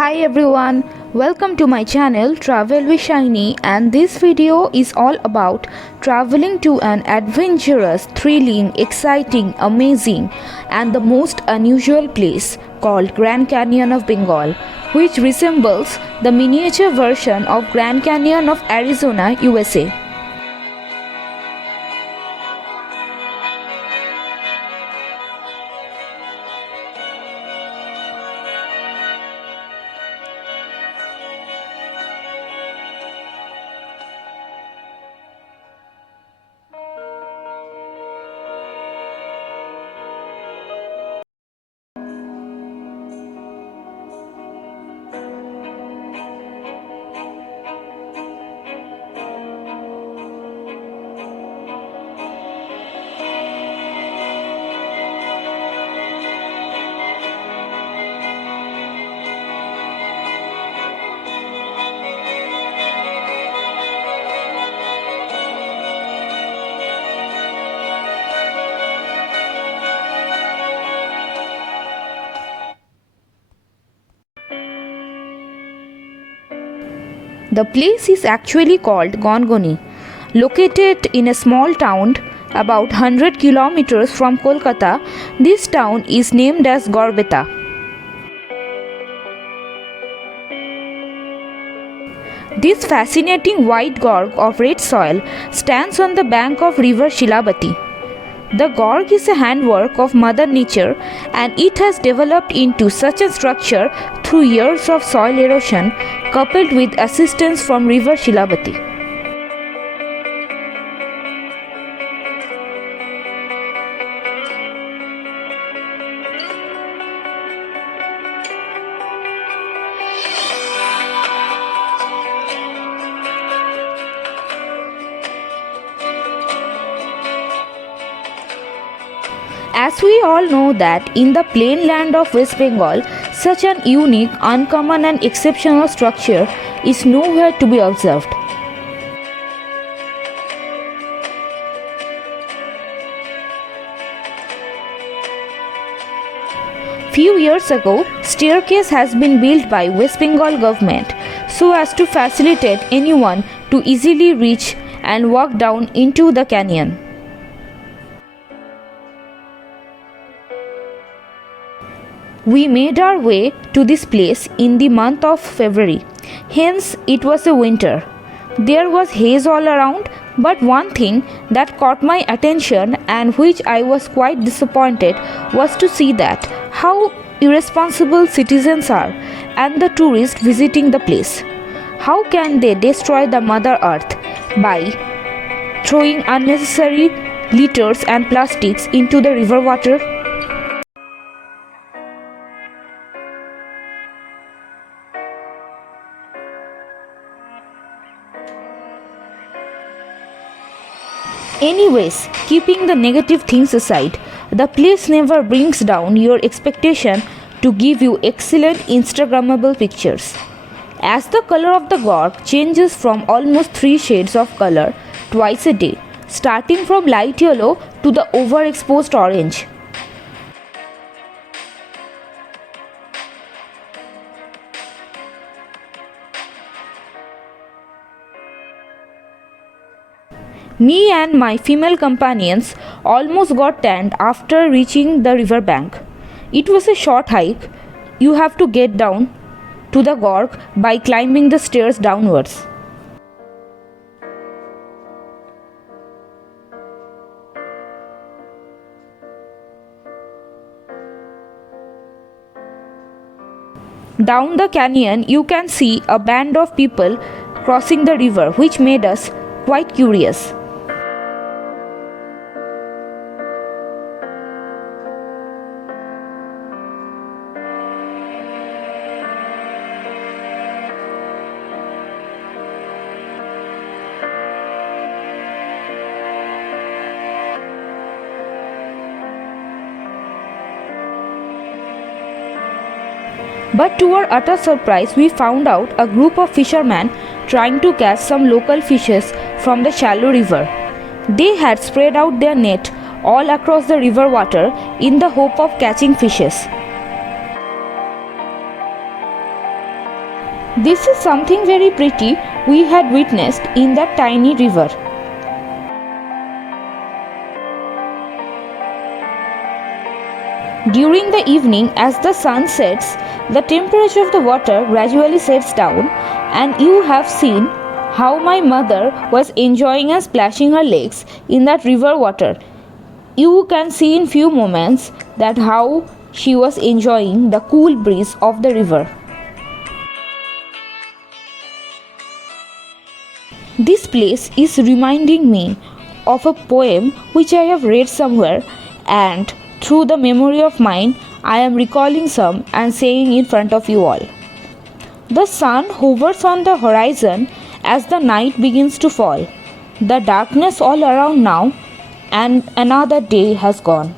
Hi everyone, welcome to my channel Travel with Shiny, and this video is all about traveling to an adventurous, thrilling, exciting, amazing and the most unusual place called Grand Canyon of Bengal, which resembles the miniature version of Grand Canyon of Arizona, USA. The place is actually called Gongoni, located in a small town about 100 kilometers from Kolkata. This town is named as Gorbeta. This fascinating white gorge of red soil stands on the bank of river Shilabati. The gorge is a handwork of Mother Nature, and it has developed into such a structure through years of soil erosion coupled with assistance from river Shilabati. As we all know that in the plain land of West Bengal, such an unique, uncommon and exceptional structure is nowhere to be observed. Few years ago, staircase has been built by West Bengal government so as to facilitate anyone to easily reach and walk down into the canyon. We made our way to this place in the month of February, hence it was a winter. There was haze all around, but one thing that caught my attention and which I was quite disappointed was to see that how irresponsible citizens are and the tourists visiting the place. How can they destroy the Mother Earth by throwing unnecessary litters and plastics into the river water? Anyways, keeping the negative things aside, the place never brings down your expectation to give you excellent Instagrammable pictures. As the color of the gorge changes from almost 3 shades of color twice a day, starting from light yellow to the overexposed orange. Me and my female companions almost got tanned after reaching the river bank. It was a short hike. You have to get down to the gorge by climbing the stairs downwards. Down the canyon, you can see a band of people crossing the river, which made us quite curious. But to our utter surprise, we found out a group of fishermen trying to catch some local fishes from the shallow river. They had spread out their net all across the river water in the hope of catching fishes. This is something very pretty we had witnessed in that tiny river. During the evening, as the sun sets, the temperature of the water gradually sets down, and you have seen how my mother was enjoying and splashing her legs in that river water. You can see in few moments that how she was enjoying the cool breeze of the river. This place is reminding me of a poem which I have read somewhere, and through the memory of mine, I am recalling some and saying in front of you all. The sun hovers on the horizon as the night begins to fall. The darkness all around now, and another day has gone.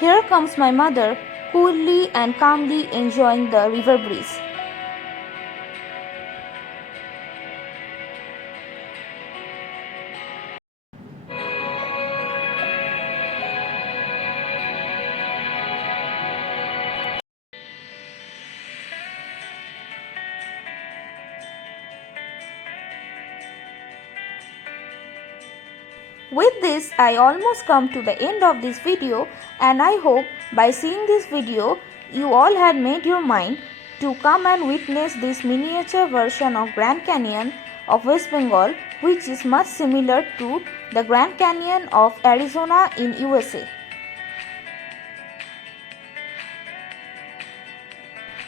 Here comes my mother, coolly and calmly enjoying the river breeze. With this, I almost come to the end of this video, and I hope by seeing this video, you all had made your mind to come and witness this miniature version of Grand Canyon of West Bengal, which is much similar to the Grand Canyon of Arizona in USA.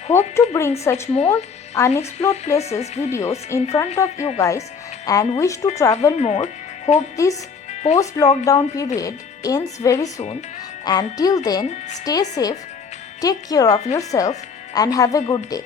Hope to bring such more unexplored places videos in front of you guys, and wish to travel more. Hope this post-lockdown period ends very soon, and till then, stay safe, take care of yourself, and have a good day.